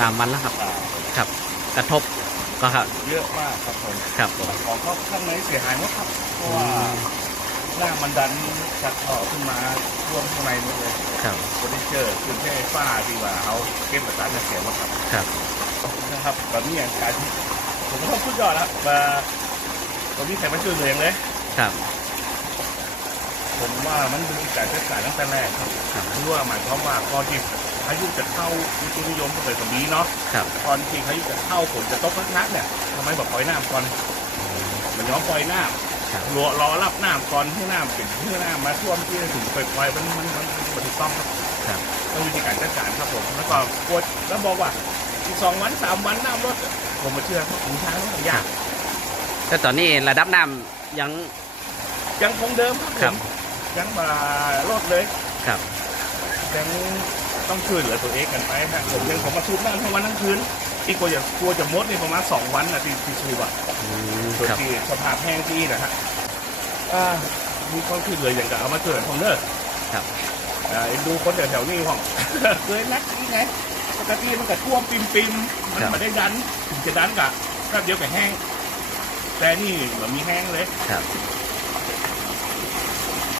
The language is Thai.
สามวันแล้วครับอ่าครับ กระทบก็ครับ เยอะมากครับผมครับผมของเขาข้างในเสียหายหมดครับ เพราะว่าหน้ามันดันจากท่อขึ้นมาท่วมข้างในหมดเลยครับเฟอร์นิเจอร์คือแค่ฝ้าที่ว่าเขาเก็บประสานเสียหมดครับ ครับ นะครับแบบนี้อย่างการที่ผมก็ต้องพูดยอดแล้วมาตรงนี้ใครมาช่วยเหลือเลยครับ ผมว่ามันดูการใช้จ่ายตั้งแต่แรกครับครับคือว่าหมายความว่าก่อนที่พายุจะเข้าอุตุนิยมก็เป็นแบบนี้เนาะครับก่อนที่พายุจะเข้าฝนจะตกนักๆเนี่ยทำไมแบบปล่อยน้ำก่อนมันย้อมปล่อยน้ครับำรอรอรับน้ำก่อนให้น้ำเป็นให้น้ำมาท่วมที่ถึงปล่อยๆมันมันมันมันถูกต้องครับครับต้องมีการจัดการครับผมแล้วก็กดแล้วบอกว่าอีกสองวันสามวันน้ำลดผมมาเชื่อครับถึงทางแล้วยากแต่ตอนนี้ระดับน้ำยังยังคงเดิมคครัรับบผมยังมาลดเลยครับยัง ต้องช่วยเหลือตัวเองกันไปนะผมยังผมมาสูบน้ำทั้งวันทั้งคืนที่กลัวจะกลัวจะมดในประมาณสองวันนะที่ที่สูบอะอืมส่วนครับที่สภาพแห้งที่นะฮะอ่ามีคนช่วยเหลืออย่างกับเอามาเกิดผมเนอะครับอ่าเอ็นดูคนแถวๆนี้ห้องเคยนักนี่ไงปกติมันก็ท่วมปิมปิมๆมันไมาได้ดันถึงจะดันกะแป๊บเดียวก็แห้ง แต่นี่เหมือนมีแห้งเลยครับ